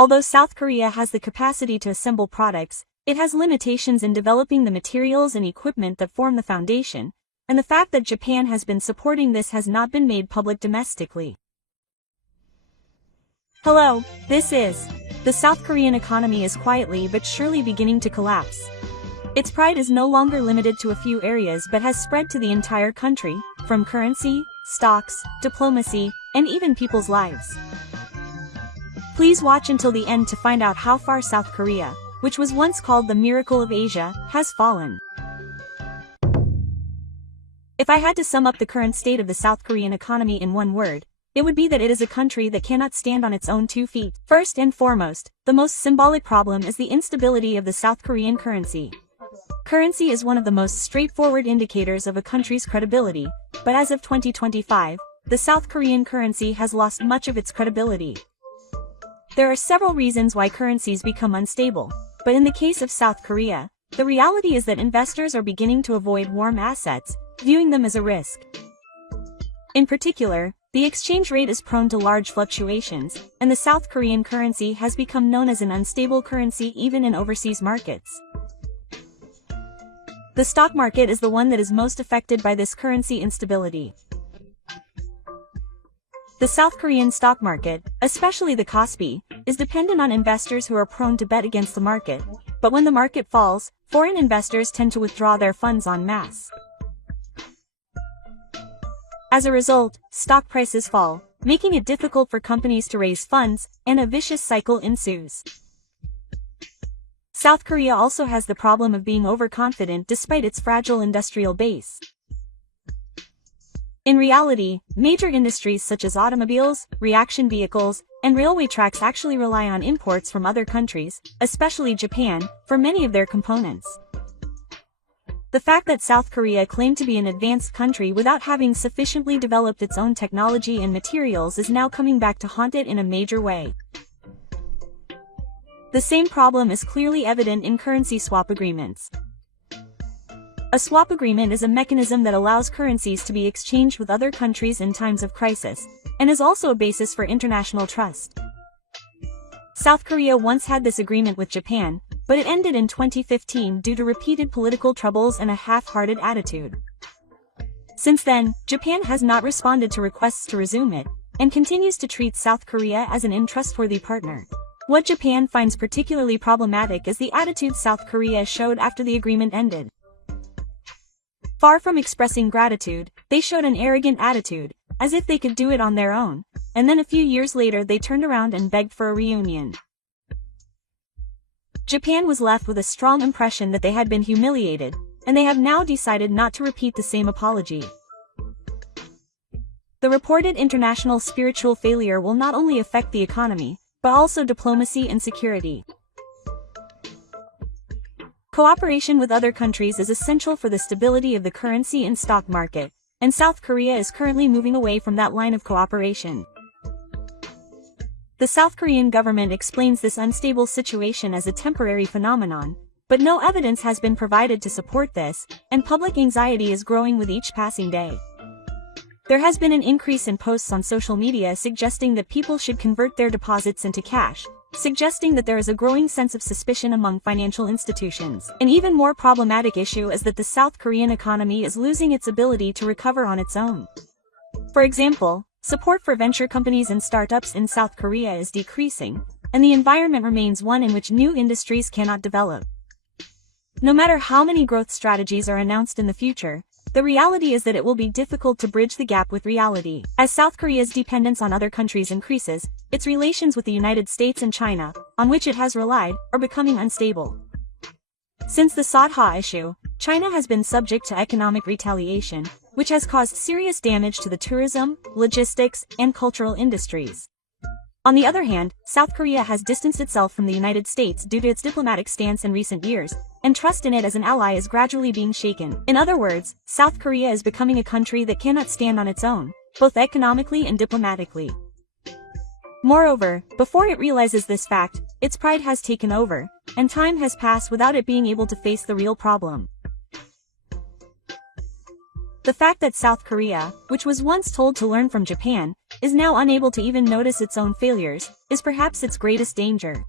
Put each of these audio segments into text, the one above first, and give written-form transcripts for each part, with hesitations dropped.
Although South Korea has the capacity to assemble products, it has limitations in developing the materials and equipment that form the foundation, and the fact that Japan has been supporting this has not been made public domestically. Hello, the South Korean economy is quietly but surely beginning to collapse. Its pride is no longer limited to a few areas but has spread to the entire country, from currency, stocks, diplomacy, and even people's lives. Please watch until the end to find out how far South Korea, which was once called the miracle of Asia, has fallen. If I had to sum up the current state of the South Korean economy in one word, it would be that it is a country that cannot stand on its own 2 feet. First and foremost, the most symbolic problem is the instability of the South Korean currency. Currency is one of the most straightforward indicators of a country's credibility, but as of 2025, the South Korean currency has lost much of its credibility. There are several reasons why currencies become unstable, but in the case of South Korea, the reality is that investors are beginning to avoid warm assets, viewing them as a risk. In particular, the exchange rate is prone to large fluctuations, and the South Korean currency has become known as an unstable currency even in overseas markets. The stock market is the one that is most affected by this currency instability. The South Korean stock market, especially the Kospi, is dependent on investors who are prone to bet against the market, but when the market falls, foreign investors tend to withdraw their funds en masse. As a result, stock prices fall, making it difficult for companies to raise funds, and a vicious cycle ensues. South Korea also has the problem of being overconfident despite its fragile industrial base. In reality, major industries such as automobiles, reaction vehicles, and railway tracks actually rely on imports from other countries, especially Japan, for many of their components. The fact that South Korea claimed to be an advanced country without having sufficiently developed its own technology and materials is now coming back to haunt it in a major way. The same problem is clearly evident in currency swap agreements. A swap agreement is a mechanism that allows currencies to be exchanged with other countries in times of crisis, and is also a basis for international trust. South Korea once had this agreement with Japan, but it ended in 2015 due to repeated political troubles and a half-hearted attitude. Since then, Japan has not responded to requests to resume it, and continues to treat South Korea as an untrustworthy partner. What Japan finds particularly problematic is the attitude South Korea showed after the agreement ended. Far from expressing gratitude, they showed an arrogant attitude, as if they could do it on their own, and then a few years later they turned around and begged for a reunion. Japan was left with a strong impression that they had been humiliated, and they have now decided not to repeat the same apology. The reported international spiritual failure will not only affect the economy, but also diplomacy and security. Cooperation with other countries is essential for the stability of the currency and stock market, and South Korea is currently moving away from that line of cooperation. The South Korean government explains this unstable situation as a temporary phenomenon, but no evidence has been provided to support this, and public anxiety is growing with each passing day. There has been an increase in posts on social media suggesting that people should convert their deposits into cash, suggesting that there is a growing sense of suspicion among financial institutions. An even more problematic issue is that the South Korean economy is losing its ability to recover on its own. For example, support for venture companies and startups in South Korea is decreasing, and the environment remains one in which new industries cannot develop. No matter how many growth strategies are announced in the future, the reality is that it will be difficult to bridge the gap with reality. As South Korea's dependence on other countries increases, its relations with the United States and China, on which it has relied, are becoming unstable. Since the Sadha issue, China has been subject to economic retaliation, which has caused serious damage to the tourism, logistics, and cultural industries. On the other hand, South Korea has distanced itself from the United States due to its diplomatic stance in recent years, and trust in it as an ally is gradually being shaken. In other words, South Korea is becoming a country that cannot stand on its own, both economically and diplomatically. Moreover, before it realizes this fact, its pride has taken over, and time has passed without it being able to face the real problem. The fact that South Korea, which was once told to learn from Japan, is now unable to even notice its own failures, is perhaps its greatest danger.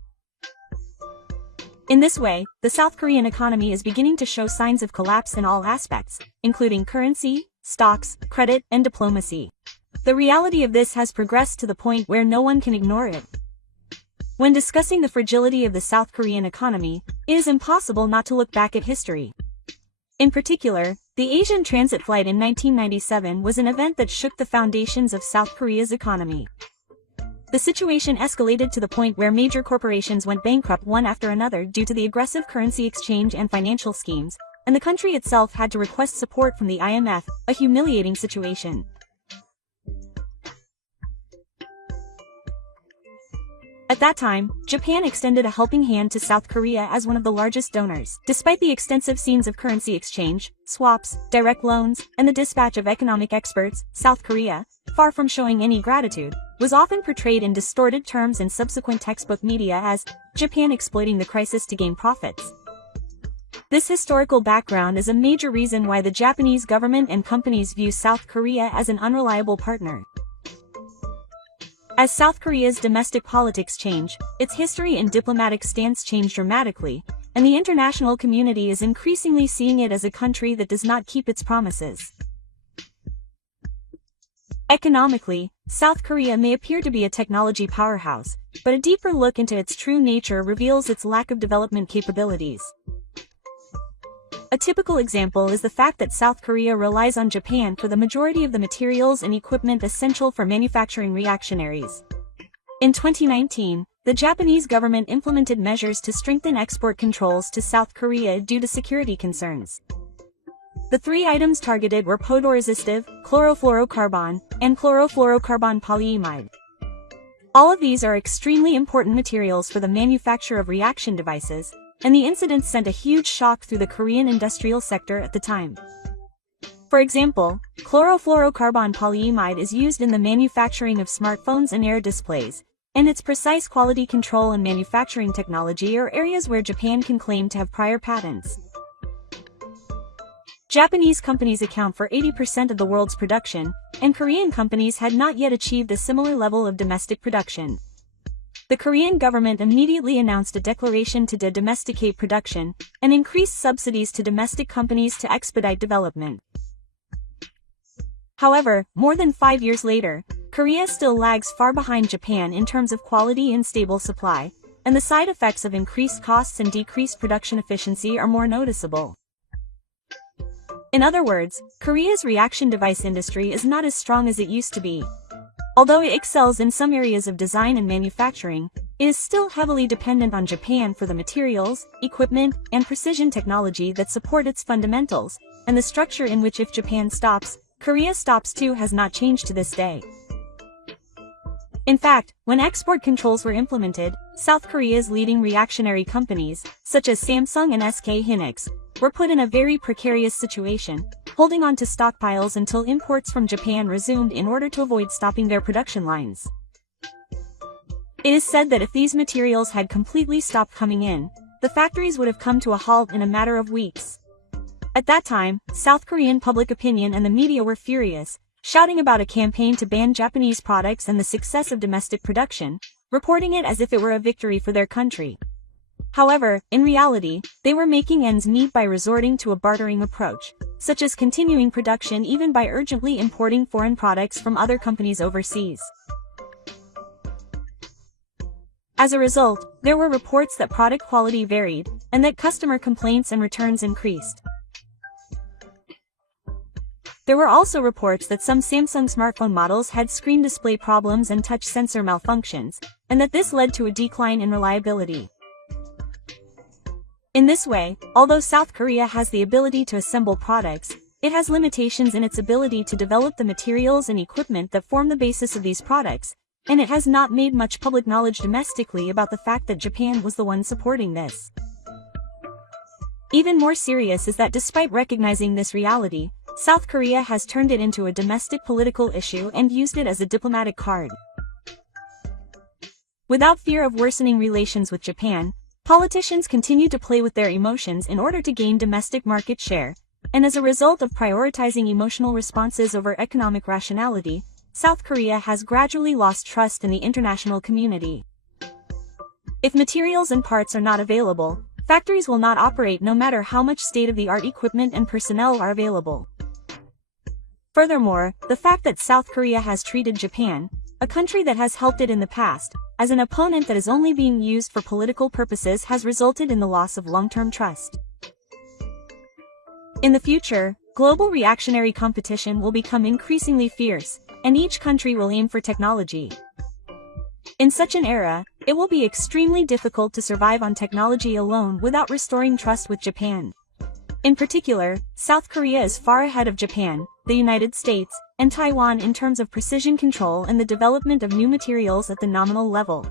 In this way, the South Korean economy is beginning to show signs of collapse in all aspects, including currency, stocks, credit, and diplomacy. The reality of this has progressed to the point where no one can ignore it. When discussing the fragility of the South Korean economy, it is impossible not to look back at history. In particular, the Asian transit flight in 1997 was an event that shook the foundations of South Korea's economy. The situation escalated to the point where major corporations went bankrupt one after another due to the aggressive currency exchange and financial schemes, and the country itself had to request support from the IMF, a humiliating situation. At that time, Japan extended a helping hand to South Korea as one of the largest donors. Despite the extensive scenes of currency exchange, swaps, direct loans, and the dispatch of economic experts, South Korea, far from showing any gratitude, was often portrayed in distorted terms in subsequent textbook media as Japan exploiting the crisis to gain profits. This historical background is a major reason why the Japanese government and companies view South Korea as an unreliable partner. As South Korea's domestic politics change, its history and diplomatic stance change dramatically, and the international community is increasingly seeing it as a country that does not keep its promises. Economically, South Korea may appear to be a technology powerhouse, but a deeper look into its true nature reveals its lack of development capabilities. A typical example is the fact that South Korea relies on Japan for the majority of the materials and equipment essential for manufacturing reactionaries. In 2019, the Japanese government implemented measures to strengthen export controls to South Korea due to security concerns. The three items targeted were photoresistive, chlorofluorocarbon, and chlorofluorocarbon polyimide. All of these are extremely important materials for the manufacture of reaction devices, and the incident sent a huge shock through the Korean industrial sector at the time. For example, chlorofluorocarbon polyimide is used in the manufacturing of smartphones and air displays, and its precise quality control and manufacturing technology are areas where Japan can claim to have prior patents. Japanese companies account for 80% of the world's production, and Korean companies had not yet achieved a similar level of domestic production. The Korean government immediately announced a declaration to de-domesticate production and increased subsidies to domestic companies to expedite development. However, more than 5 years later, Korea still lags far behind Japan in terms of quality and stable supply, and the side effects of increased costs and decreased production efficiency are more noticeable. In other words, Korea's reaction device industry is not as strong as it used to be. Although it excels in some areas of design and manufacturing, it is still heavily dependent on Japan for the materials, equipment, and precision technology that support its fundamentals, and the structure in which if Japan stops, Korea stops too has not changed to this day. In fact, when export controls were implemented, South Korea's leading reactionary companies, such as Samsung and SK Hynix, were put in a very precarious situation, holding on to stockpiles until imports from Japan resumed in order to avoid stopping their production lines. It is said that if these materials had completely stopped coming in, the factories would have come to a halt in a matter of weeks. At that time, South Korean public opinion and the media were furious, shouting about a campaign to ban Japanese products and the success of domestic production, reporting it as if it were a victory for their country. However, in reality, they were making ends meet by resorting to a bartering approach, such as continuing production even by urgently importing foreign products from other companies overseas. As a result, there were reports that product quality varied, and that customer complaints and returns increased. There were also reports that some Samsung smartphone models had screen display problems and touch sensor malfunctions, and that this led to a decline in reliability. In this way, although South Korea has the ability to assemble products, it has limitations in its ability to develop the materials and equipment that form the basis of these products, and it has not made much public knowledge domestically about the fact that Japan was the one supporting this. Even more serious is that despite recognizing this reality, South Korea has turned it into a domestic political issue and used it as a diplomatic card. Without fear of worsening relations with Japan, politicians continue to play with their emotions in order to gain domestic market share, and as a result of prioritizing emotional responses over economic rationality, South Korea has gradually lost trust in the international community. If materials and parts are not available, factories will not operate no matter how much state-of-the-art equipment and personnel are available. Furthermore, the fact that South Korea has treated Japan, a country that has helped it in the past, as an opponent that is only being used for political purposes has resulted in the loss of long-term trust. In the future, global reactionary competition will become increasingly fierce, and each country will aim for technology. In such an era, it will be extremely difficult to survive on technology alone without restoring trust with Japan. In particular, South Korea is far ahead of Japan, the United States, and Taiwan in terms of precision control and the development of new materials at the nominal level.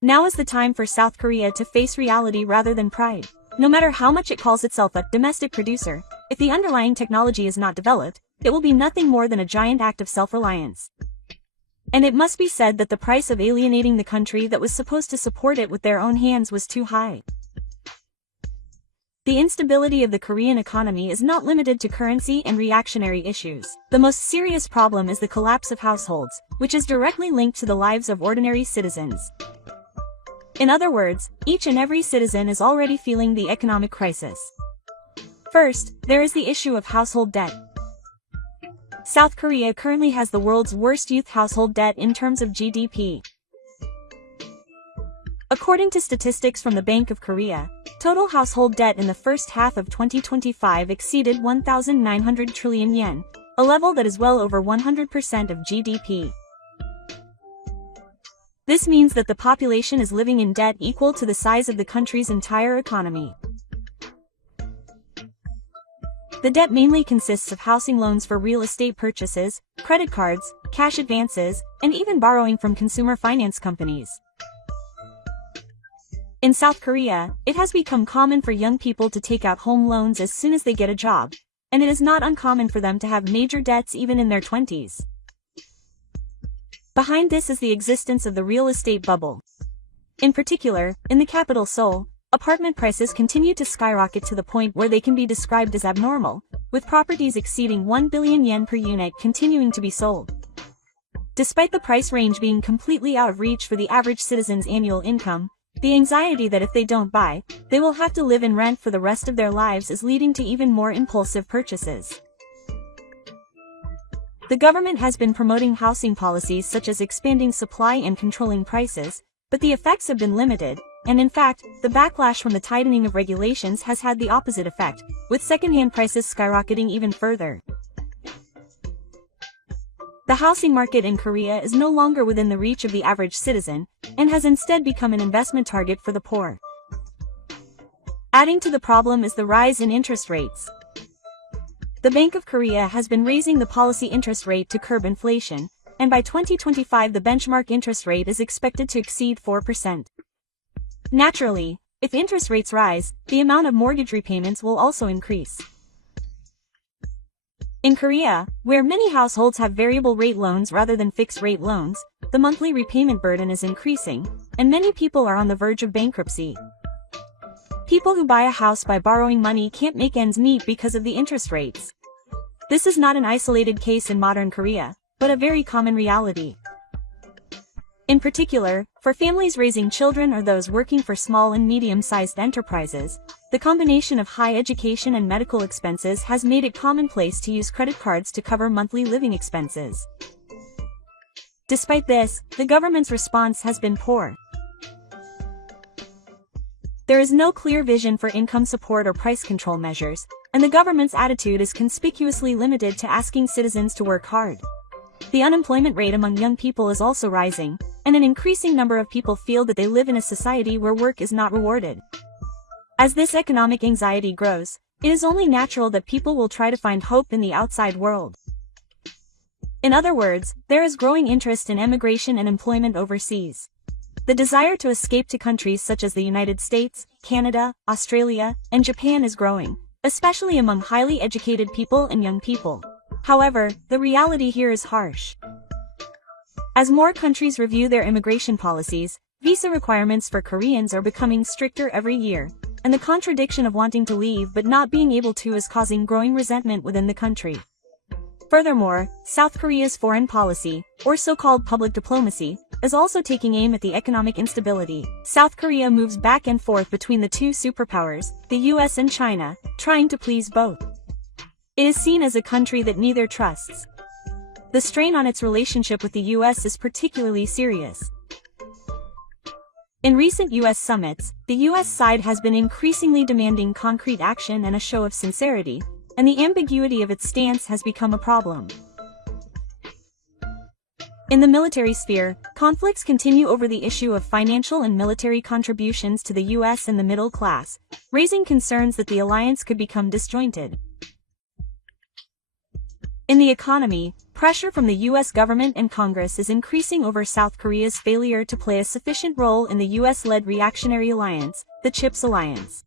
Now is the time for South Korea to face reality rather than pride. No matter how much it calls itself a domestic producer, if the underlying technology is not developed, it will be nothing more than a giant act of self-reliance. And it must be said that the price of alienating the country that was supposed to support it with their own hands was too high. The instability of the Korean economy is not limited to currency and reactionary issues. The most serious problem is the collapse of households, which is directly linked to the lives of ordinary citizens. In other words, each and every citizen is already feeling the economic crisis. First, there is the issue of household debt. South Korea currently has the world's worst youth household debt in terms of GDP. According to statistics from the Bank of Korea, total household debt in the first half of 2025 exceeded 1,900 trillion yen, a level that is well over 100% of GDP. This means that the population is living in debt equal to the size of the country's entire economy. The debt mainly consists of housing loans for real estate purchases, credit cards, cash advances, and even borrowing from consumer finance companies. In South Korea, it has become common for young people to take out home loans as soon as they get a job, and it is not uncommon for them to have major debts even in their 20s. Behind this is the existence of the real estate bubble. In particular, in the capital Seoul, apartment prices continue to skyrocket to the point where they can be described as abnormal, with properties exceeding 1 billion yen per unit continuing to be sold. Despite the price range being completely out of reach for the average citizen's annual income, the anxiety that if they don't buy, they will have to live in rent for the rest of their lives is leading to even more impulsive purchases. The government has been promoting housing policies such as expanding supply and controlling prices, but the effects have been limited, and in fact, the backlash from the tightening of regulations has had the opposite effect, with second-hand prices skyrocketing even further. The housing market in Korea is no longer within the reach of the average citizen, and has instead become an investment target for the poor. Adding to the problem is the rise in interest rates. The Bank of Korea has been raising the policy interest rate to curb inflation, and by 2025 the benchmark interest rate is expected to exceed 4%. Naturally, if interest rates rise, the amount of mortgage repayments will also increase. In Korea, where many households have variable rate loans rather than fixed rate loans, the monthly repayment burden is increasing, and many people are on the verge of bankruptcy. People who buy a house by borrowing money can't make ends meet because of the interest rates. This is not an isolated case in modern Korea, but a very common reality. In particular, for families raising children or those working for small and medium-sized enterprises, the combination of high education and medical expenses has made it commonplace to use credit cards to cover monthly living expenses. Despite this, the government's response has been poor. There is no clear vision for income support or price control measures, and the government's attitude is conspicuously limited to asking citizens to work hard. The unemployment rate among young people is also rising, and an increasing number of people feel that they live in a society where work is not rewarded. As this economic anxiety grows, it is only natural that people will try to find hope in the outside world. In other words, there is growing interest in emigration and employment overseas. The desire to escape to countries such as the United States, Canada, Australia, and Japan is growing, especially among highly educated people and young people. However, the reality here is harsh. As more countries review their immigration policies, visa requirements for Koreans are becoming stricter every year, and the contradiction of wanting to leave but not being able to is causing growing resentment within the country. Furthermore, South Korea's foreign policy, or so-called public diplomacy, is also taking aim at the economic instability. South Korea moves back and forth between the two superpowers, the US and China, trying to please both. It is seen as a country that neither trusts. The strain on its relationship with the US is particularly serious. In recent US summits, the US side has been increasingly demanding concrete action and a show of sincerity, and the ambiguity of its stance has become a problem. In the military sphere, conflicts continue over the issue of financial and military contributions to the US and the middle class, raising concerns that the alliance could become disjointed. In the economy, pressure from the US government and Congress is increasing over South Korea's failure to play a sufficient role in the US-led reactionary alliance, the CHIPS alliance.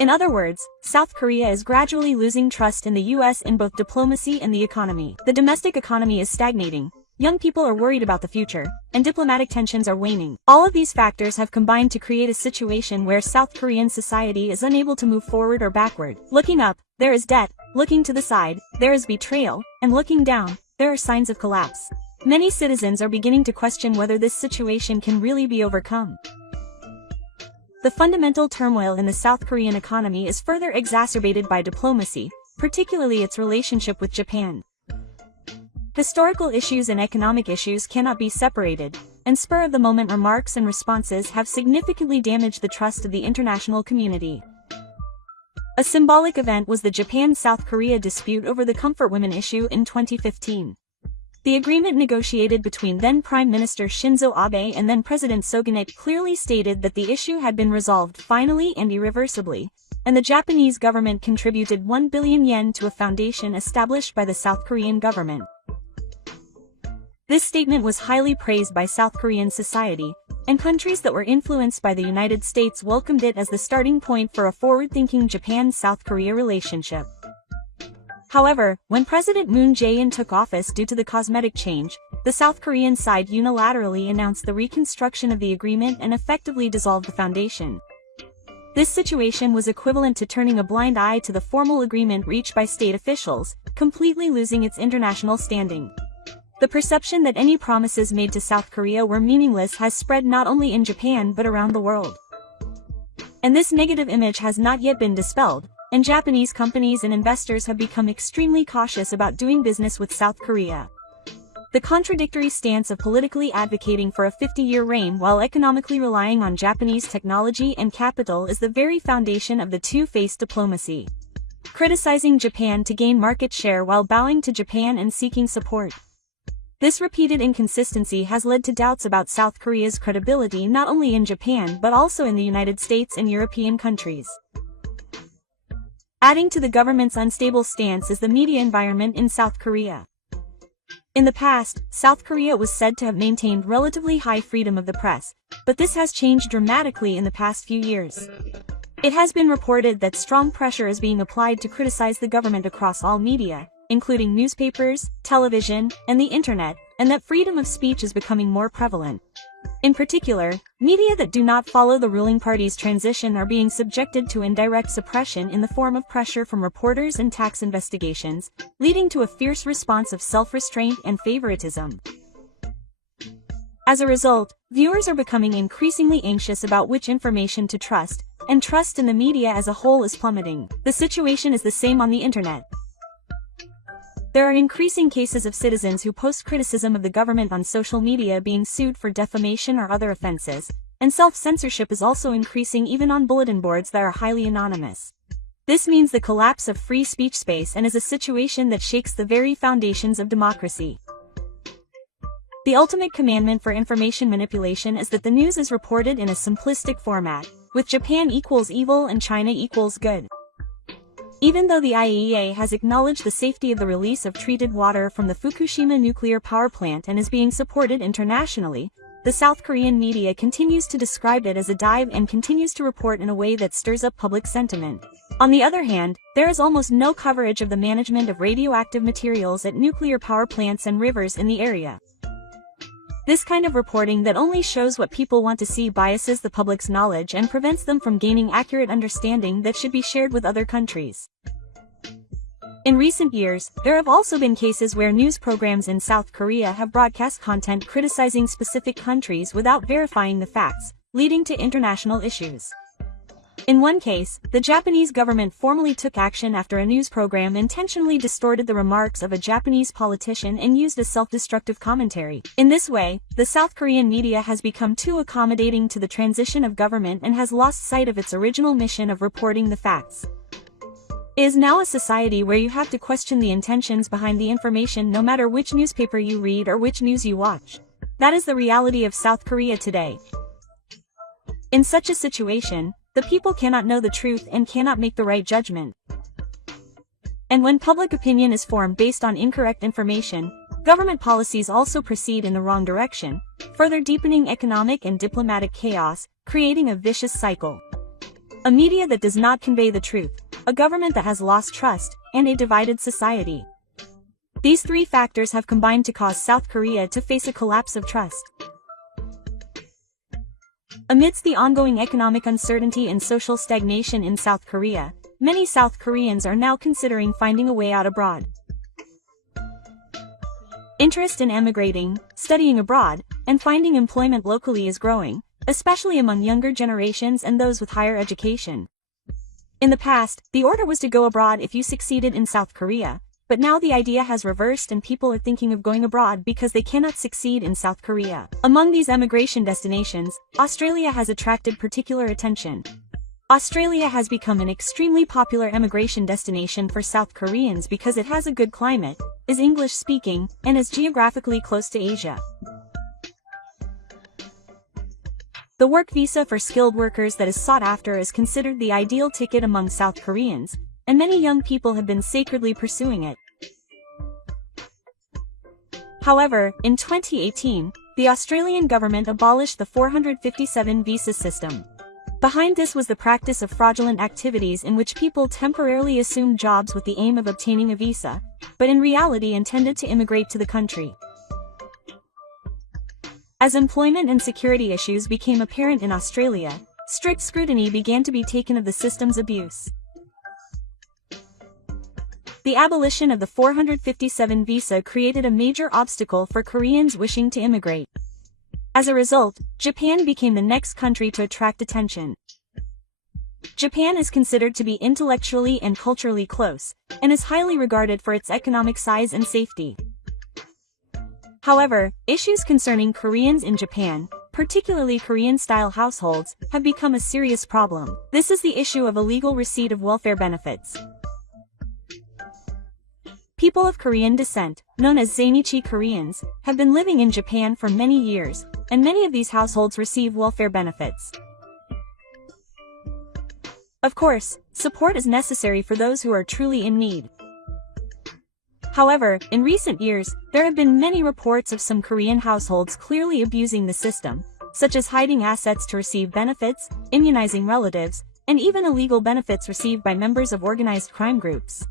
In other words, South Korea is gradually losing trust in the US in both diplomacy and the economy. The domestic economy is stagnating, young people are worried about the future, and diplomatic tensions are waning. All of these factors have combined to create a situation where South Korean society is unable to move forward or backward. Looking up, there is debt, looking to the side, there is betrayal, and looking down, there are signs of collapse. Many citizens are beginning to question whether this situation can really be overcome. The fundamental turmoil in the South Korean economy is further exacerbated by diplomacy, particularly its relationship with Japan. Historical issues and economic issues cannot be separated, and spur-of-the-moment remarks and responses have significantly damaged the trust of the international community. A symbolic event was the Japan-South Korea dispute over the comfort women issue in 2015. The agreement negotiated between then Prime Minister Shinzo Abe and then President Suga clearly stated that the issue had been resolved finally and irreversibly, and the Japanese government contributed 1 billion yen to a foundation established by the South Korean government. This statement was highly praised by South Korean society, and countries that were influenced by the United States welcomed it as the starting point for a forward-thinking Japan-South Korea relationship. However, when President Moon Jae-in took office due to the cosmetic change, the South Korean side unilaterally announced the reconstruction of the agreement and effectively dissolved the foundation. This situation was equivalent to turning a blind eye to the formal agreement reached by state officials, completely losing its international standing. The perception that any promises made to South Korea were meaningless has spread not only in Japan but around the world. And this negative image has not yet been dispelled, and Japanese companies and investors have become extremely cautious about doing business with South Korea. The contradictory stance of politically advocating for a 50-year reign while economically relying on Japanese technology and capital is the very foundation of the two-faced diplomacy. Criticizing Japan to gain market share while bowing to Japan and seeking support. This repeated inconsistency has led to doubts about South Korea's credibility not only in Japan but also in the United States and European countries. Adding to the government's unstable stance is the media environment in South Korea. In the past, South Korea was said to have maintained relatively high freedom of the press, but this has changed dramatically in the past few years. It has been reported that strong pressure is being applied to criticize the government across all media, including newspapers, television, and the internet, and that freedom of speech is becoming more prevalent. In particular, media that do not follow the ruling party's transition are being subjected to indirect suppression in the form of pressure from reporters and tax investigations, leading to a fierce response of self-restraint and favoritism. As a result, viewers are becoming increasingly anxious about which information to trust, and trust in the media as a whole is plummeting. The situation is the same on the internet. There are increasing cases of citizens who post criticism of the government on social media being sued for defamation or other offenses, and self-censorship is also increasing even on bulletin boards that are highly anonymous. This means the collapse of free speech space and is a situation that shakes the very foundations of democracy. The ultimate commandment for information manipulation is that the news is reported in a simplistic format, with Japan equals evil and China equals good. Even though the IAEA has acknowledged the safety of the release of treated water from the Fukushima nuclear power plant and is being supported internationally, the South Korean media continues to describe it as a dive and continues to report in a way that stirs up public sentiment. On the other hand, there is almost no coverage of the management of radioactive materials at nuclear power plants and rivers in the area. This kind of reporting that only shows what people want to see biases the public's knowledge and prevents them from gaining accurate understanding that should be shared with other countries. In recent years, there have also been cases where news programs in South Korea have broadcast content criticizing specific countries without verifying the facts, leading to international issues. In one case, the Japanese government formally took action after a news program intentionally distorted the remarks of a Japanese politician and used a self-destructive commentary. In this way, the South Korean media has become too accommodating to the transition of government and has lost sight of its original mission of reporting the facts. It is now a society where you have to question the intentions behind the information no matter which newspaper you read or which news you watch. That is the reality of South Korea today. In such a situation, the people cannot know the truth and cannot make the right judgment. And when public opinion is formed based on incorrect information, government policies also proceed in the wrong direction, further deepening economic and diplomatic chaos, creating a vicious cycle. A media that does not convey the truth, a government that has lost trust, and a divided society. These three factors have combined to cause South Korea to face a collapse of trust. Amidst the ongoing economic uncertainty and social stagnation in South Korea, many South Koreans are now considering finding a way out abroad. Interest in emigrating, studying abroad, and finding employment locally is growing, especially among younger generations and those with higher education. In the past, the order was to go abroad if you succeeded in South Korea, but now the idea has reversed and people are thinking of going abroad because they cannot succeed in South Korea. Among these emigration destinations, Australia has attracted particular attention. Australia has become an extremely popular emigration destination for South Koreans because it has a good climate, is English-speaking, and is geographically close to Asia. The work visa for skilled workers that is sought after is considered the ideal ticket among South Koreans, and many young people have been sacredly pursuing it. However, in 2018, the Australian government abolished the 457 visa system. Behind this was the practice of fraudulent activities in which people temporarily assumed jobs with the aim of obtaining a visa, but in reality intended to immigrate to the country. As employment and security issues became apparent in Australia, strict scrutiny began to be taken of the system's abuse. The abolition of the 457 visa created a major obstacle for Koreans wishing to immigrate. As a result, Japan became the next country to attract attention. Japan is considered to be intellectually and culturally close, and is highly regarded for its economic size and safety. However, issues concerning Koreans in Japan, particularly Korean-style households, have become a serious problem. This is the issue of illegal receipt of welfare benefits. People of Korean descent, known as Zainichi Koreans, have been living in Japan for many years, and many of these households receive welfare benefits. Of course, support is necessary for those who are truly in need. However, in recent years, there have been many reports of some Korean households clearly abusing the system, such as hiding assets to receive benefits, immunizing relatives, and even illegal benefits received by members of organized crime groups.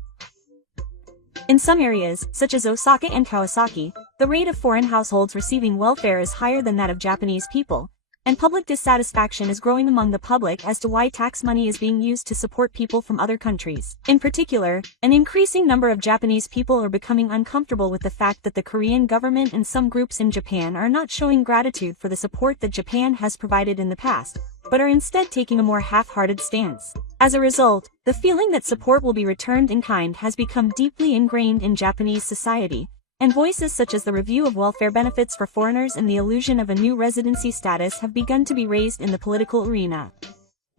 In some areas, such as Osaka and Kawasaki, the rate of foreign households receiving welfare is higher than that of Japanese people, and public dissatisfaction is growing among the public as to why tax money is being used to support people from other countries. In particular, an increasing number of Japanese people are becoming uncomfortable with the fact that the Korean government and some groups in Japan are not showing gratitude for the support that Japan has provided in the past, but are instead taking a more half-hearted stance. As a result, the feeling that support will be returned in kind has become deeply ingrained in Japanese society, and voices such as the review of welfare benefits for foreigners and the illusion of a new residency status have begun to be raised in the political arena.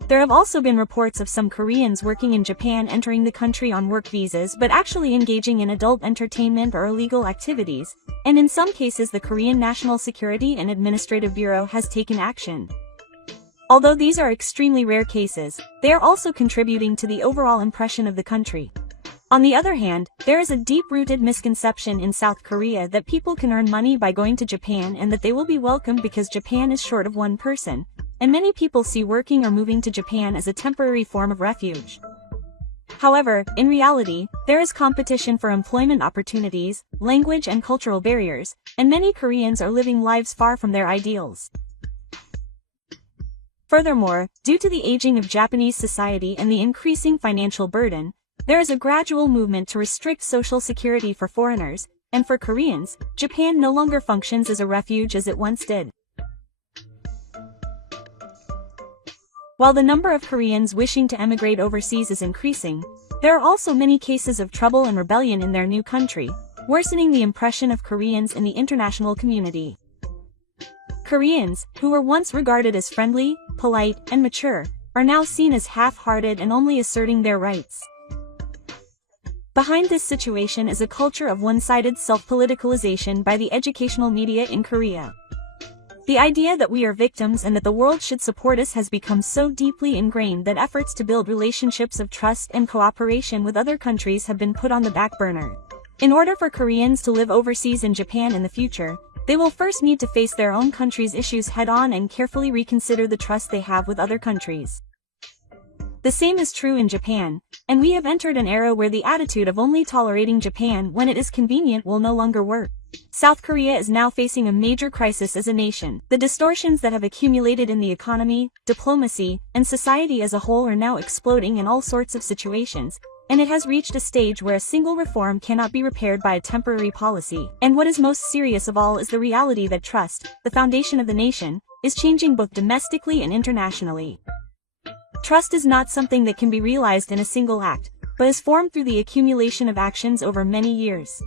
There have also been reports of some Koreans working in Japan entering the country on work visas but actually engaging in adult entertainment or illegal activities, and in some cases the Korean National Security and Administrative Bureau has taken action. Although these are extremely rare cases, they are also contributing to the overall impression of the country. On the other hand, there is a deep-rooted misconception in South Korea that people can earn money by going to Japan and that they will be welcomed because Japan is short of one person, and many people see working or moving to Japan as a temporary form of refuge. However, in reality, there is competition for employment opportunities, language and cultural barriers, and many Koreans are living lives far from their ideals. Furthermore, due to the aging of Japanese society and the increasing financial burden, there is a gradual movement to restrict social security for foreigners, and for Koreans, Japan no longer functions as a refuge as it once did. While the number of Koreans wishing to emigrate overseas is increasing, there are also many cases of trouble and rebellion in their new country, worsening the impression of Koreans in the international community. Koreans, who were once regarded as friendly, polite, and mature, are now seen as half-hearted and only asserting their rights. Behind this situation is a culture of one-sided self-politicalization by the educational media in Korea. The idea that we are victims and that the world should support us has become so deeply ingrained that efforts to build relationships of trust and cooperation with other countries have been put on the back burner. In order for Koreans to live overseas in Japan in the future, they will first need to face their own country's issues head-on and carefully reconsider the trust they have with other countries. The same is true in Japan, and we have entered an era where the attitude of only tolerating Japan when it is convenient will no longer work. South Korea is now facing a major crisis as a nation. The distortions that have accumulated in the economy, diplomacy, and society as a whole are now exploding in all sorts of situations, and it has reached a stage where a single reform cannot be repaired by a temporary policy. And what is most serious of all is the reality that trust, the foundation of the nation, is changing both domestically and internationally. Trust is not something that can be realized in a single act, but is formed through the accumulation of actions over many years.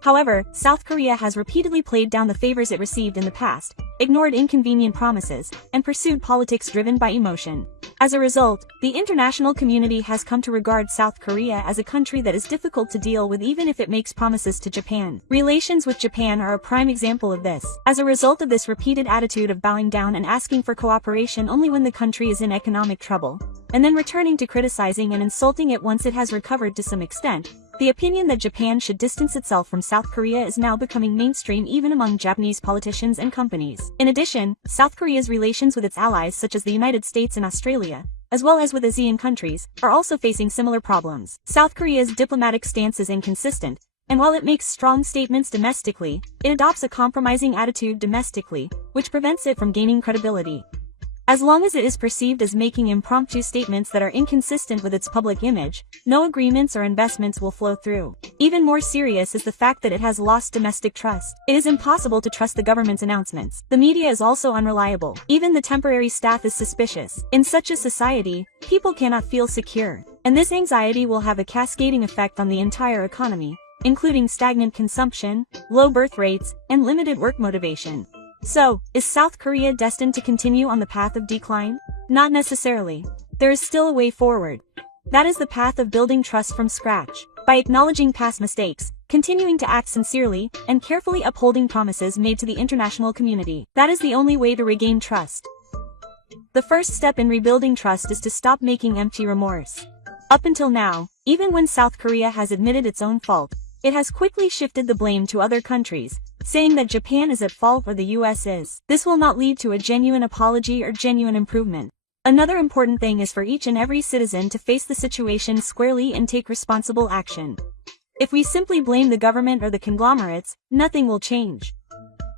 However, South Korea has repeatedly played down the favors it received in the past, ignored inconvenient promises, and pursued politics driven by emotion. As a result, the international community has come to regard South Korea as a country that is difficult to deal with even if it makes promises to Japan. Relations with Japan are a prime example of this. As a result of this repeated attitude of bowing down and asking for cooperation only when the country is in economic trouble, and then returning to criticizing and insulting it once it has recovered to some extent, the opinion that Japan should distance itself from South Korea is now becoming mainstream even among Japanese politicians and companies. In addition, South Korea's relations with its allies such as the United States and Australia, as well as with ASEAN countries, are also facing similar problems. South Korea's diplomatic stance is inconsistent, and while it makes strong statements domestically, it adopts a compromising attitude domestically, which prevents it from gaining credibility. As long as it is perceived as making impromptu statements that are inconsistent with its public image, no agreements or investments will flow through. Even more serious is the fact that it has lost domestic trust. It is impossible to trust the government's announcements. The media is also unreliable. Even the temporary staff is suspicious. In such a society, people cannot feel secure. And this anxiety will have a cascading effect on the entire economy, including stagnant consumption, low birth rates, and limited work motivation. So, is South Korea destined to continue on the path of decline? Not necessarily. There is still a way forward. That is the path of building trust from scratch. By acknowledging past mistakes, continuing to act sincerely, and carefully upholding promises made to the international community. That is the only way to regain trust. The first step in rebuilding trust is to stop making empty remorse. Up until now, even when South Korea has admitted its own fault, it has quickly shifted the blame to other countries, saying that Japan is at fault or the US is. This will not lead to a genuine apology or genuine improvement. Another important thing is for each and every citizen to face the situation squarely and take responsible action. If we simply blame the government or the conglomerates, nothing will change.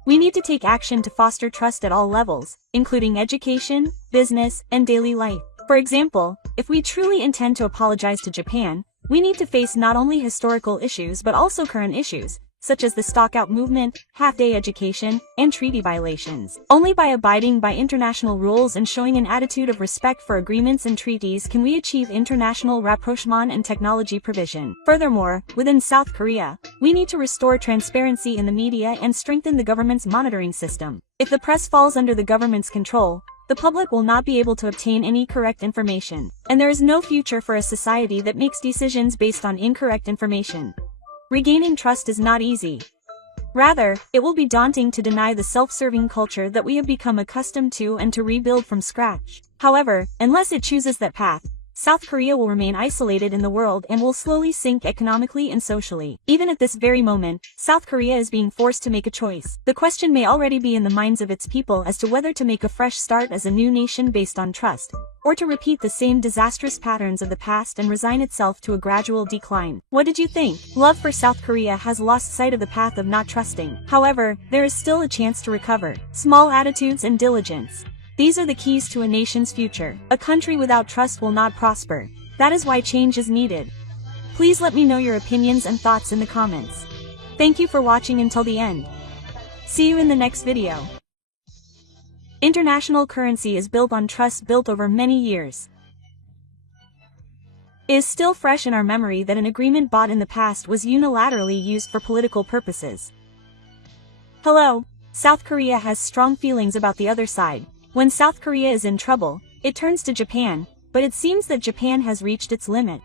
We need to take action to foster trust at all levels, including education, business, and daily life. For example, if we truly intend to apologize to Japan, we need to face not only historical issues but also current issues, such as the stockout movement, half-day education, and treaty violations. Only by abiding by international rules and showing an attitude of respect for agreements and treaties can we achieve international rapprochement and technology provision. Furthermore, within South Korea, we need to restore transparency in the media and strengthen the government's monitoring system. If the press falls under the government's control, the public will not be able to obtain any correct information, and there is no future for a society that makes decisions based on incorrect information. Regaining trust is not easy. Rather, it will be daunting to deny the self-serving culture that we have become accustomed to and to rebuild from scratch. However, unless it chooses that path, South Korea will remain isolated in the world and will slowly sink economically and socially. Even at this very moment, South Korea is being forced to make a choice. The question may already be in the minds of its people as to whether to make a fresh start as a new nation based on trust, or to repeat the same disastrous patterns of the past and resign itself to a gradual decline. What did you think? Love for South Korea has lost sight of the path of not trusting. However, there is still a chance to recover. Small attitudes and diligence. These are the keys to a nation's future. A country without trust will not prosper. That is why change is needed. Please let me know your opinions and thoughts in the comments. Thank you for watching until the end. See you in the next video. International currency is built on trust built over many years. It is still fresh in our memory that an agreement bought in the past was unilaterally used for political purposes. Hello, South Korea has strong feelings about the other side. When South Korea is in trouble, it turns to Japan, but it seems that Japan has reached its limit.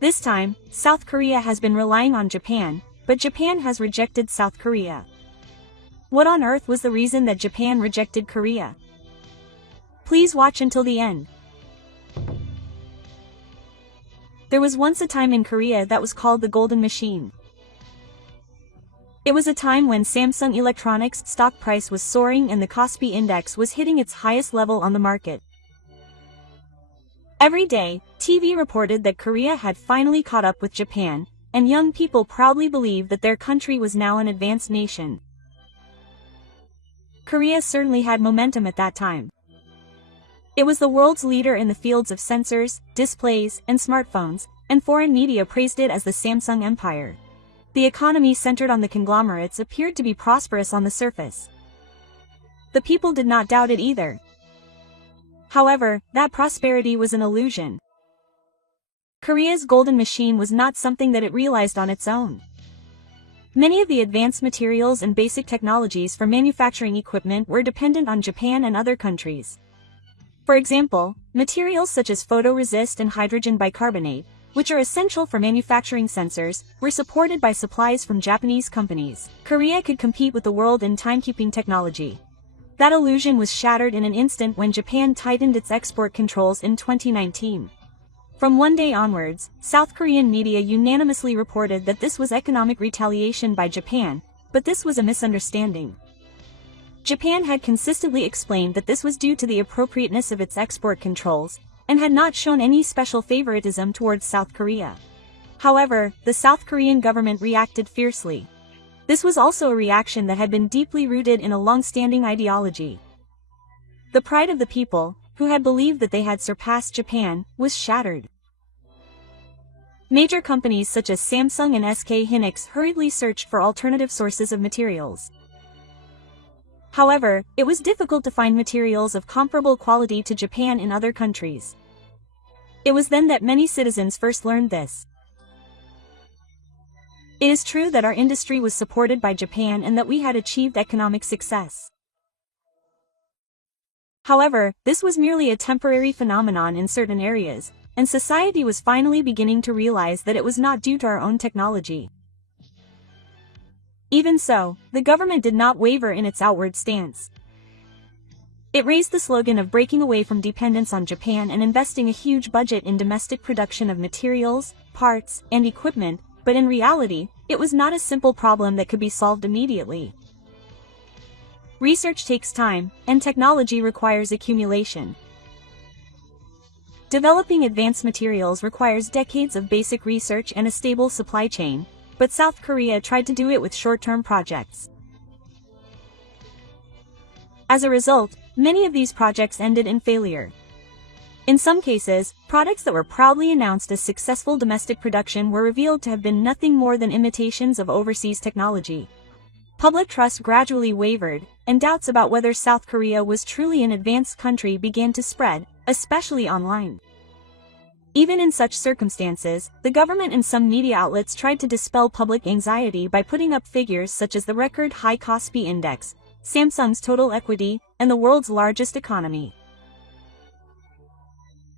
This time, South Korea has been relying on Japan, but Japan has rejected South Korea. What on earth was the reason that Japan rejected Korea? Please watch until the end. There was once a time in Korea that was called the Golden Machine. It was a time when Samsung Electronics' stock price was soaring and the Kospi index was hitting its highest level on the market. Every day, TV reported that Korea had finally caught up with Japan, and young people proudly believed that their country was now an advanced nation. Korea certainly had momentum at that time. It was the world's leader in the fields of sensors, displays, and smartphones, and foreign media praised it as the Samsung Empire. The economy centered on the conglomerates appeared to be prosperous on the surface. The people did not doubt it either. However, that prosperity was an illusion. Korea's golden machine was not something that it realized on its own. Many of the advanced materials and basic technologies for manufacturing equipment were dependent on Japan and other countries. For example, materials such as photoresist and hydrogen bicarbonate, which are essential for manufacturing sensors, were supported by supplies from Japanese companies. Korea could compete with the world in timekeeping technology. That illusion was shattered in an instant when Japan tightened its export controls in 2019. From one day onwards, South Korean media unanimously reported that this was economic retaliation by Japan, but this was a misunderstanding. Japan had consistently explained that this was due to the appropriateness of its export controls, and had not shown any special favoritism towards South Korea. However, the South Korean government reacted fiercely. This was also a reaction that had been deeply rooted in a long-standing ideology. The pride of the people, who had believed that they had surpassed Japan, was shattered. Major companies such as Samsung and SK Hynix hurriedly searched for alternative sources of materials. However, it was difficult to find materials of comparable quality to Japan in other countries. It was then that many citizens first learned this. It is true that our industry was supported by Japan and that we had achieved economic success. However, this was merely a temporary phenomenon in certain areas, and society was finally beginning to realize that it was not due to our own technology. Even so, the government did not waver in its outward stance. It raised the slogan of breaking away from dependence on Japan and investing a huge budget in domestic production of materials, parts, and equipment, but in reality, it was not a simple problem that could be solved immediately. Research takes time, and technology requires accumulation. Developing advanced materials requires decades of basic research and a stable supply chain, but South Korea tried to do it with short-term projects. As a result, many of these projects ended in failure. In some cases, products that were proudly announced as successful domestic production were revealed to have been nothing more than imitations of overseas technology. Public trust gradually wavered, and doubts about whether South Korea was truly an advanced country began to spread, especially online. Even in such circumstances, the government and some media outlets tried to dispel public anxiety by putting up figures such as the record high Kospi index, Samsung's total equity, and the world's largest economy.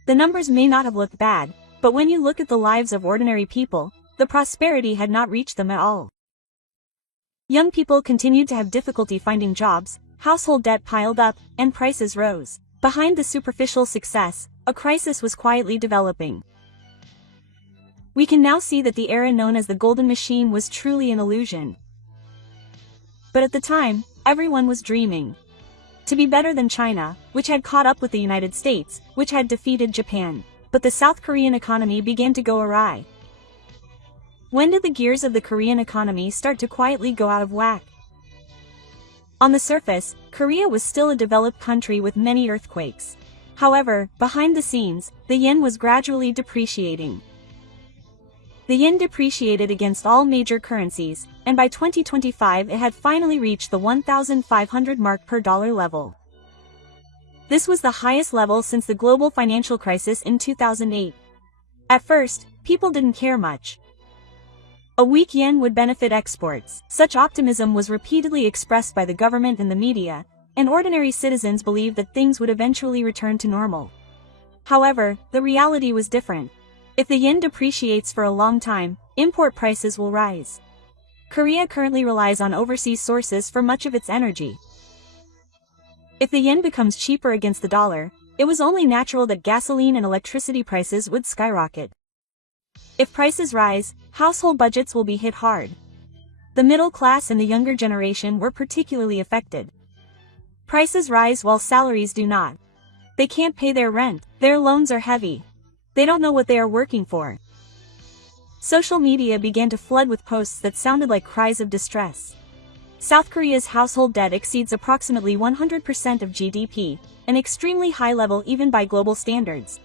The numbers may not have looked bad, but when you look at the lives of ordinary people, the prosperity had not reached them at all. Young people continued to have difficulty finding jobs, household debt piled up, and prices rose. Behind the superficial success, a crisis was quietly developing. We can now see that the era known as the Golden Machine was truly an illusion. But at the time, everyone was dreaming to be better than China, which had caught up with the United States, which had defeated Japan. But the South Korean economy began to go awry. When did the gears of the Korean economy start to quietly go out of whack? On the surface, Korea was still a developed country with many earthquakes. However, behind the scenes, the yen was gradually depreciating. The yen depreciated against all major currencies, and by 2025 it had finally reached the 1,500 mark per dollar level. This was the highest level since the global financial crisis in 2008. At first, people didn't care much. A weak yen would benefit exports. Such optimism was repeatedly expressed by the government and the media, and ordinary citizens believed that things would eventually return to normal. However, the reality was different. If the yen depreciates for a long time, import prices will rise. Korea currently relies on overseas sources for much of its energy. If the yen becomes cheaper against the dollar, it was only natural that gasoline and electricity prices would skyrocket. If prices rise, household budgets will be hit hard. The middle class and the younger generation were particularly affected. Prices rise while salaries do not. They can't pay their rent, their loans are heavy. They don't know what they are working for. Social media began to flood with posts that sounded like cries of distress. South Korea's household debt exceeds approximately 100% of GDP, an extremely high level even by global standards.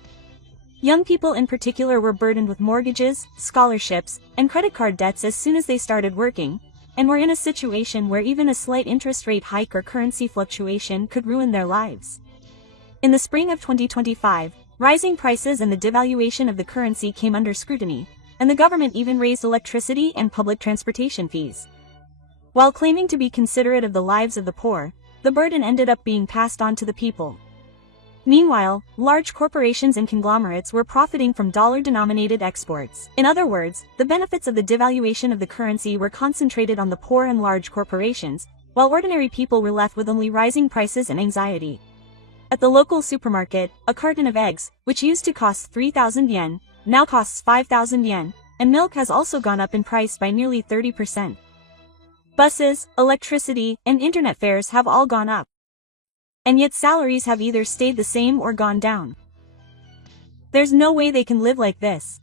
Young people in particular were burdened with mortgages, scholarships, and credit card debts as soon as they started working, and were in a situation where even a slight interest rate hike or currency fluctuation could ruin their lives. In the spring of 2025, rising prices and the devaluation of the currency came under scrutiny, and the government even raised electricity and public transportation fees. While claiming to be considerate of the lives of the poor, the burden ended up being passed on to the people. Meanwhile, large corporations and conglomerates were profiting from dollar-denominated exports. In other words, the benefits of the devaluation of the currency were concentrated on the poor and large corporations, while ordinary people were left with only rising prices and anxiety. At the local supermarket, a carton of eggs, which used to cost 3,000 yen, now costs 5,000 yen, and milk has also gone up in price by nearly 30%. Buses, electricity, and internet fares have all gone up. And yet salaries have either stayed the same or gone down. There's no way they can live like this.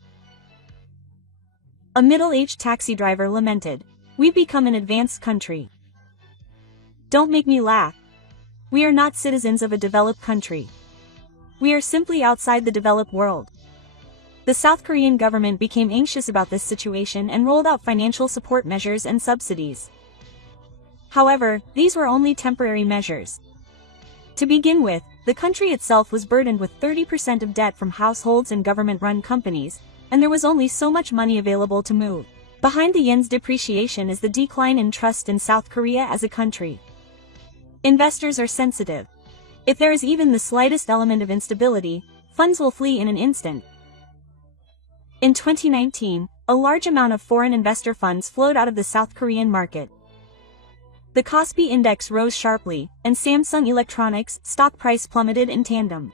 A middle-aged taxi driver lamented, "We've become an advanced country. Don't make me laugh. We are not citizens of a developed country. We are simply outside the developed world." The South Korean government became anxious about this situation and rolled out financial support measures and subsidies. However, these were only temporary measures. To begin with, the country itself was burdened with 30% of debt from households and government-run companies, and there was only so much money available to move. Behind the yen's depreciation is the decline in trust in South Korea as a country. Investors are sensitive. If there is even the slightest element of instability, funds will flee in an instant. In 2019, a large amount of foreign investor funds flowed out of the South Korean market. The Kospi index rose sharply, and Samsung Electronics' stock price plummeted in tandem.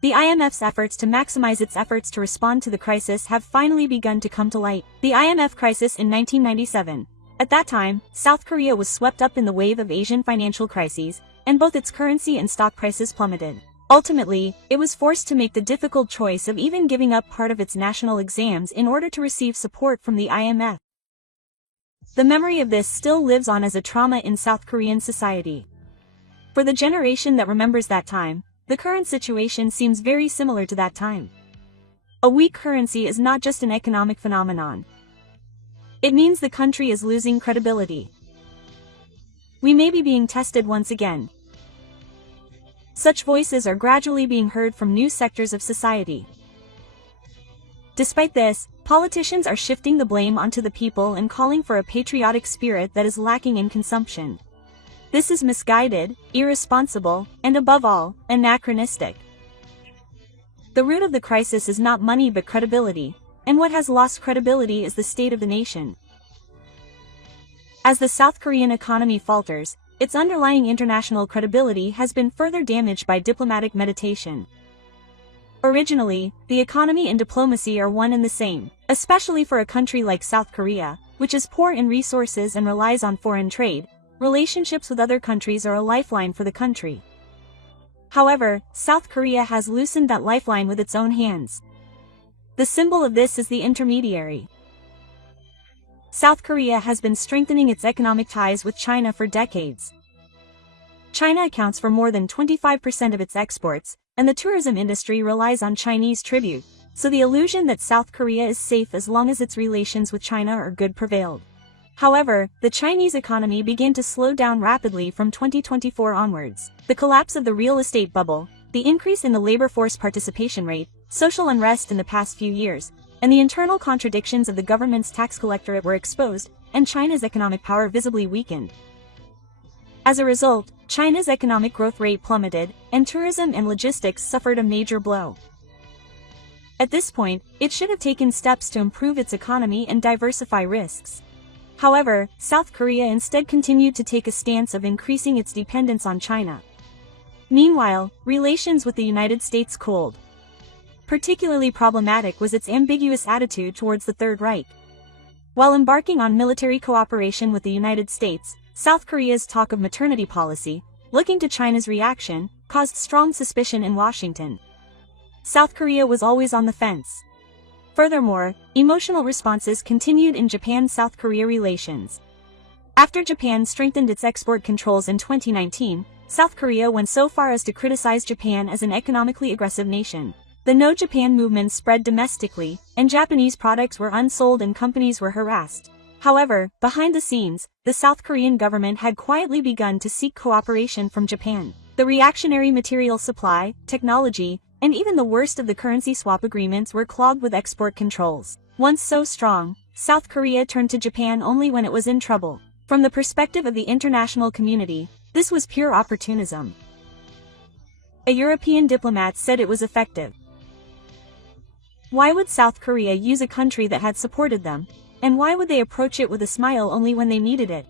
The IMF's efforts to maximize its efforts to respond to the crisis have finally begun to come to light. The IMF crisis in 1997. At that time, South Korea was swept up in the wave of Asian financial crises, and both its currency and stock prices plummeted. Ultimately, it was forced to make the difficult choice of even giving up part of its national exams in order to receive support from the IMF. The memory of this still lives on as a trauma in South Korean society. For the generation that remembers that time, the current situation seems very similar to that time. A weak currency is not just an economic phenomenon. It means the country is losing credibility. We may be being tested once again. Such voices are gradually being heard from new sectors of society. Despite this, politicians are shifting the blame onto the people and calling for a patriotic spirit that is lacking in consumption. This is misguided, irresponsible, and above all, anachronistic. The root of the crisis is not money but credibility, and what has lost credibility is the state of the nation. As the South Korean economy falters, its underlying international credibility has been further damaged by diplomatic meditation. Originally, the economy and diplomacy are one and the same, especially for a country like South Korea, which is poor in resources and relies on foreign trade. Relationships with other countries are a lifeline for the country. However, South Korea has loosened that lifeline with its own hands. The symbol of this is the intermediary. South Korea has been strengthening its economic ties with China for decades. China accounts for more than 25% of its exports, and the tourism industry relies on Chinese tribute, so the illusion that South Korea is safe as long as its relations with China are good prevailed. However, the Chinese economy began to slow down rapidly from 2024 onwards. The collapse of the real estate bubble, the increase in the labor force participation rate, social unrest in the past few years, and the internal contradictions of the government's tax collectorate were exposed, and China's economic power visibly weakened. As a result, China's economic growth rate plummeted, and tourism and logistics suffered a major blow. At this point, it should have taken steps to improve its economy and diversify risks. However, South Korea instead continued to take a stance of increasing its dependence on China. Meanwhile, relations with the United States cooled. Particularly problematic was its ambiguous attitude towards the Third Reich. While embarking on military cooperation with the United States, South Korea's talk of maternity policy, looking to China's reaction, caused strong suspicion in Washington. South Korea was always on the fence. Furthermore, emotional responses continued in Japan-South Korea relations. After Japan strengthened its export controls in 2019, South Korea went so far as to criticize Japan as an economically aggressive nation. The No Japan movement spread domestically, and Japanese products were unsold and companies were harassed. However, behind the scenes, the South Korean government had quietly begun to seek cooperation from Japan. The reactionary material supply, technology, and even the worst of the currency swap agreements were clogged with export controls. Once so strong, South Korea turned to Japan only when it was in trouble. From the perspective of the international community, this was pure opportunism. A European diplomat said it was effective. Why would South Korea use a country that had supported them? And why would they approach it with a smile only when they needed it?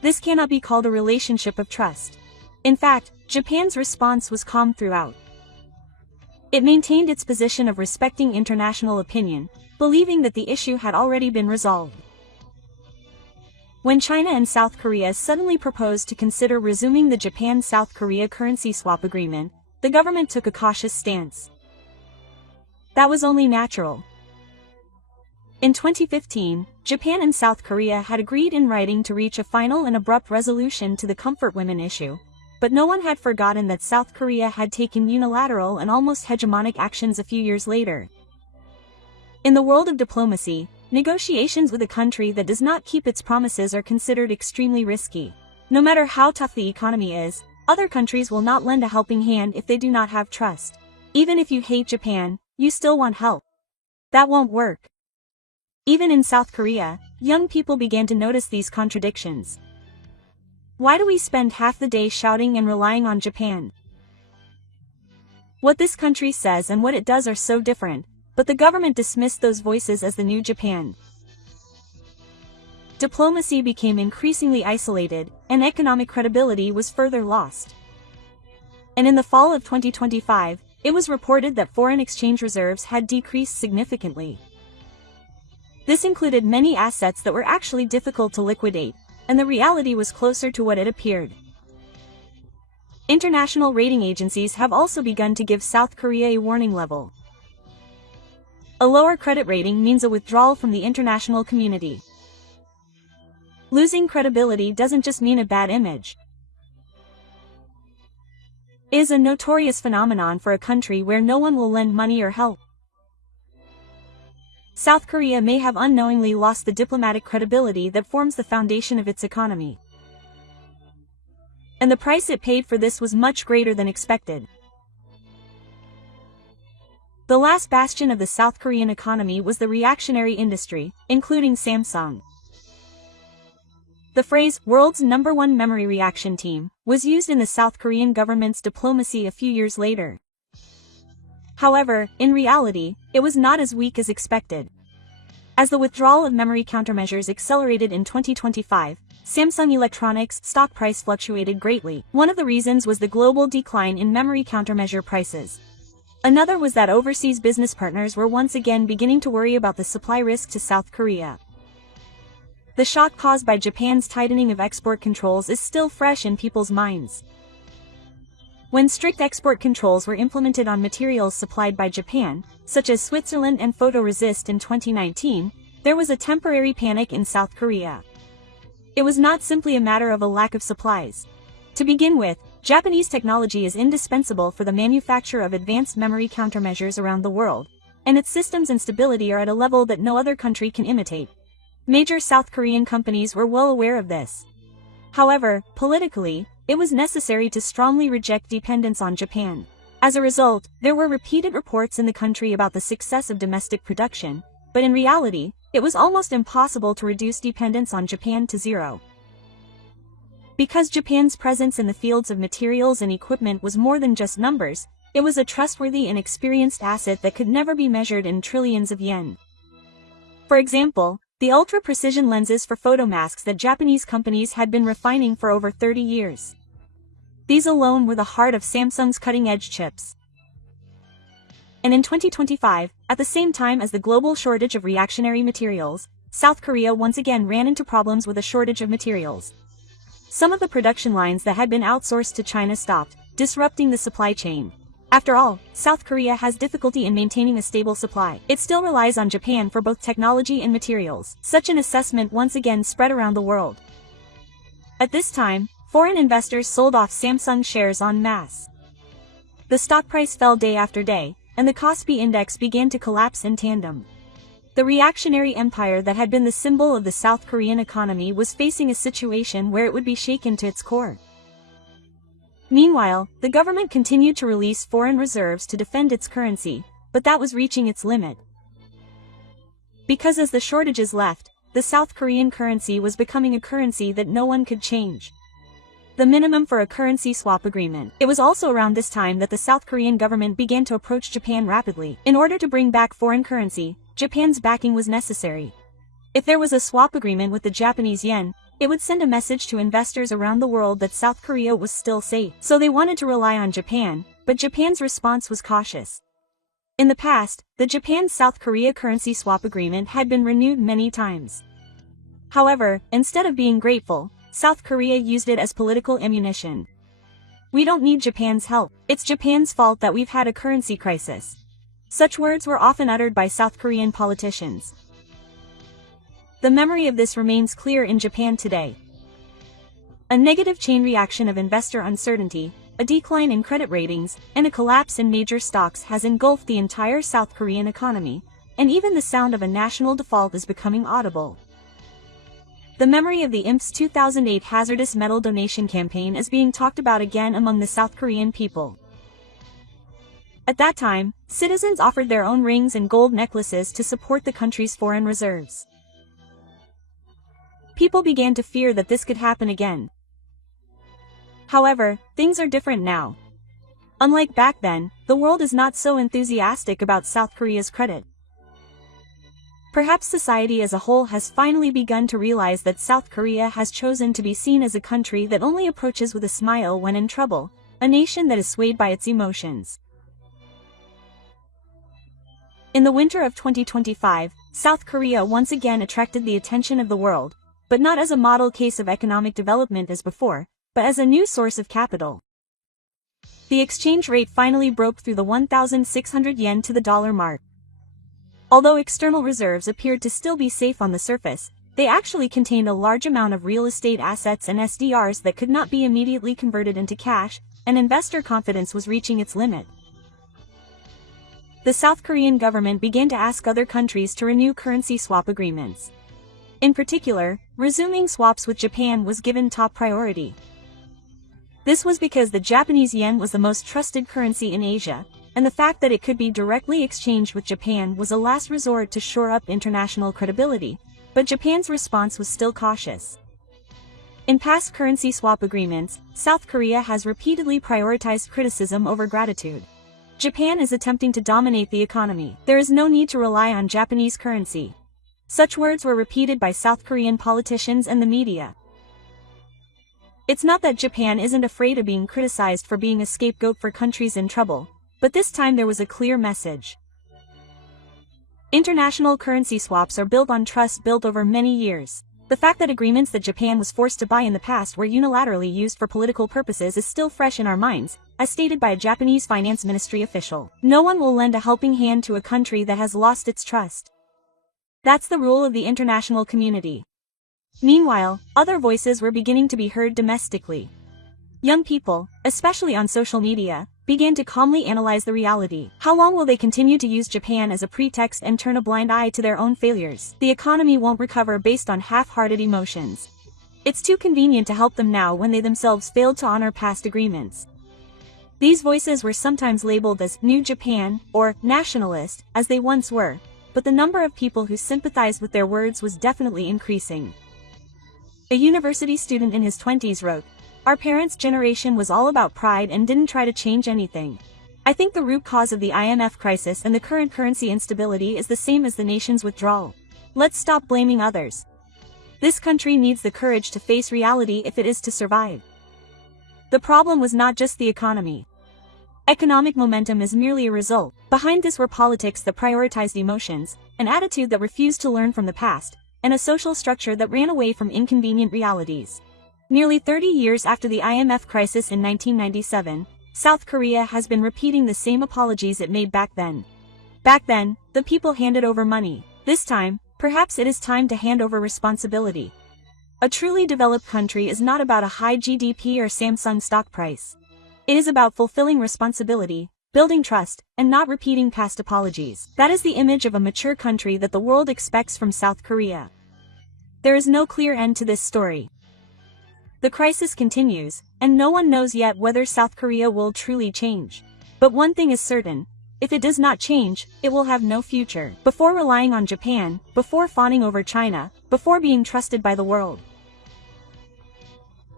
This cannot be called a relationship of trust. In fact, Japan's response was calm throughout. It maintained its position of respecting international opinion, believing that the issue had already been resolved. When China and South Korea suddenly proposed to consider resuming the Japan-South Korea currency swap agreement, the government took a cautious stance. That was only natural. In 2015, Japan and South Korea had agreed in writing to reach a final and abrupt resolution to the comfort women issue, but no one had forgotten that South Korea had taken unilateral and almost hegemonic actions a few years later. In the world of diplomacy, negotiations with a country that does not keep its promises are considered extremely risky. No matter how tough the economy is, other countries will not lend a helping hand if they do not have trust. Even if you hate Japan, you still want help. That won't work. Even in South Korea, young people began to notice these contradictions. Why do we spend half the day shouting and relying on Japan? What this country says and what it does are so different, but the government dismissed those voices as the new Japan. Diplomacy became increasingly isolated, and economic credibility was further lost. And in the fall of 2025, it was reported that foreign exchange reserves had decreased significantly. This included many assets that were actually difficult to liquidate, and the reality was closer to what it appeared. International rating agencies have also begun to give South Korea a warning level. A lower credit rating means a withdrawal from the international community. Losing credibility doesn't just mean a bad image. It is a notorious phenomenon for a country where no one will lend money or help. South Korea may have unknowingly lost the diplomatic credibility that forms the foundation of its economy. And the price it paid for this was much greater than expected. The last bastion of the South Korean economy was the reactionary industry, including Samsung. The phrase, "world's #1 memory reaction team," was used in the South Korean government's diplomacy a few years later. However, in reality, it was not as weak as expected. As the withdrawal of memory countermeasures accelerated in 2025, Samsung Electronics' stock price fluctuated greatly. One of the reasons was the global decline in memory countermeasure prices. Another was that overseas business partners were once again beginning to worry about the supply risk to South Korea. The shock caused by Japan's tightening of export controls is still fresh in people's minds. When strict export controls were implemented on materials supplied by Japan, such as Switzerland and photoresist in 2019, there was a temporary panic in South Korea. It was not simply a matter of a lack of supplies. To begin with, Japanese technology is indispensable for the manufacture of advanced memory countermeasures around the world, and its systems and stability are at a level that no other country can imitate. Major South Korean companies were well aware of this. However, politically, it was necessary to strongly reject dependence on Japan. As a result, there were repeated reports in the country about the success of domestic production, but in reality, it was almost impossible to reduce dependence on Japan to zero. Because Japan's presence in the fields of materials and equipment was more than just numbers, it was a trustworthy and experienced asset that could never be measured in trillions of yen. For example, the ultra-precision lenses for photomasks that Japanese companies had been refining for over 30 years. These alone were the heart of Samsung's cutting-edge chips. And in 2025, at the same time as the global shortage of reactionary materials, South Korea once again ran into problems with a shortage of materials. Some of the production lines that had been outsourced to China stopped, disrupting the supply chain. After all, South Korea has difficulty in maintaining a stable supply. It still relies on Japan for both technology and materials. Such an assessment once again spread around the world. At this time, foreign investors sold off Samsung shares en masse. The stock price fell day after day, and the Kospi index began to collapse in tandem. The reactionary empire that had been the symbol of the South Korean economy was facing a situation where it would be shaken to its core. Meanwhile, the government continued to release foreign reserves to defend its currency, but that was reaching its limit. Because as the shortages left, the South Korean currency was becoming a currency that no one could change. The minimum for a currency swap agreement. It was also around this time that the South Korean government began to approach Japan rapidly. In order to bring back foreign currency, Japan's backing was necessary. If there was a swap agreement with the Japanese yen, it would send a message to investors around the world that South Korea was still safe. So they wanted to rely on Japan, but Japan's response was cautious. In the past, the Japan-South Korea currency swap agreement had been renewed many times. However, instead of being grateful, South Korea used it as political ammunition. "We don't need Japan's help. It's Japan's fault that we've had a currency crisis." Such words were often uttered by South Korean politicians. The memory of this remains clear in Japan today. A negative chain reaction of investor uncertainty, a decline in credit ratings, and a collapse in major stocks has engulfed the entire South Korean economy, and even the sound of a national default is becoming audible. The memory of the IMF's 2008 hazardous metal donation campaign is being talked about again among the South Korean people. At that time, citizens offered their own rings and gold necklaces to support the country's foreign reserves. People began to fear that this could happen again. However, things are different now. Unlike back then, the world is not so enthusiastic about South Korea's credit. Perhaps society as a whole has finally begun to realize that South Korea has chosen to be seen as a country that only approaches with a smile when in trouble, a nation that is swayed by its emotions. In the winter of 2025, South Korea once again attracted the attention of the world, but not as a model case of economic development as before, but as a new source of capital. The exchange rate finally broke through the 1,600 yen to the dollar mark. Although external reserves appeared to still be safe on the surface, they actually contained a large amount of real estate assets and SDRs that could not be immediately converted into cash, and investor confidence was reaching its limit. The South Korean government began to ask other countries to renew currency swap agreements. In particular, resuming swaps with Japan was given top priority. This was because the Japanese yen was the most trusted currency in Asia, and the fact that it could be directly exchanged with Japan was a last resort to shore up international credibility, but Japan's response was still cautious. In past currency swap agreements, South Korea has repeatedly prioritized criticism over gratitude. Japan is attempting to dominate the economy. There is no need to rely on Japanese currency. Such words were repeated by South Korean politicians and the media. It's not that Japan isn't afraid of being criticized for being a scapegoat for countries in trouble, But this time there was a clear message. International currency swaps are built on trust built over many years. The fact that agreements that Japan was forced to buy in the past were unilaterally used for political purposes is still fresh in our minds, as stated by a Japanese finance ministry official. No one will lend a helping hand to a country that has lost its trust. That's the rule of the international community. Meanwhile, other voices were beginning to be heard domestically. Young people, especially on social media, began to calmly analyze the reality. How long will they continue to use Japan as a pretext and turn a blind eye to their own failures? The economy won't recover based on half-hearted emotions. It's too convenient to help them now when they themselves failed to honor past agreements. These voices were sometimes labeled as New Japan or nationalist, as they once were, but the number of people who sympathized with their words was definitely increasing. A university student in his 20s wrote, "Our parents' generation was all about pride and didn't try to change anything. I think the root cause of the IMF crisis and the current currency instability is the same as the nation's withdrawal. Let's stop blaming others. This country needs the courage to face reality if it is to survive." The problem was not just the economy. Economic momentum is merely a result. Behind this were politics that prioritized emotions, an attitude that refused to learn from the past, and a social structure that ran away from inconvenient realities. Nearly 30 years after the IMF crisis in 1997, South Korea has been repeating the same apologies it made back then. Back then, the people handed over money. This time, perhaps it is time to hand over responsibility. A truly developed country is not about a high GDP or Samsung stock price. It is about fulfilling responsibility, building trust, and not repeating past apologies. That is the image of a mature country that the world expects from South Korea. There is no clear end to this story. The crisis continues, and no one knows yet whether South Korea will truly change. But one thing is certain: if it does not change, it will have no future. Before relying on Japan, before fawning over China, before being trusted by the world.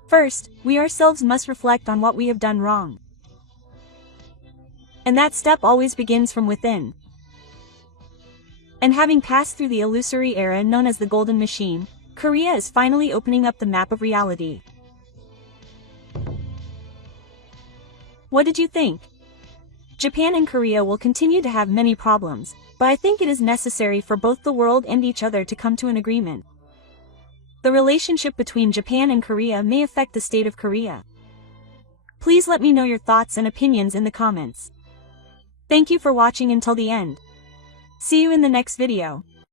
First, we ourselves must reflect on what we have done wrong. And that step always begins from within. And having passed through the illusory era known as the Golden Machine, Korea is finally opening up the map of reality. What did you think? Japan and Korea will continue to have many problems, but I think it is necessary for both the world and each other to come to an agreement. The relationship between Japan and Korea may affect the state of Korea. Please let me know your thoughts and opinions in the comments. Thank you for watching until the end. See you in the next video.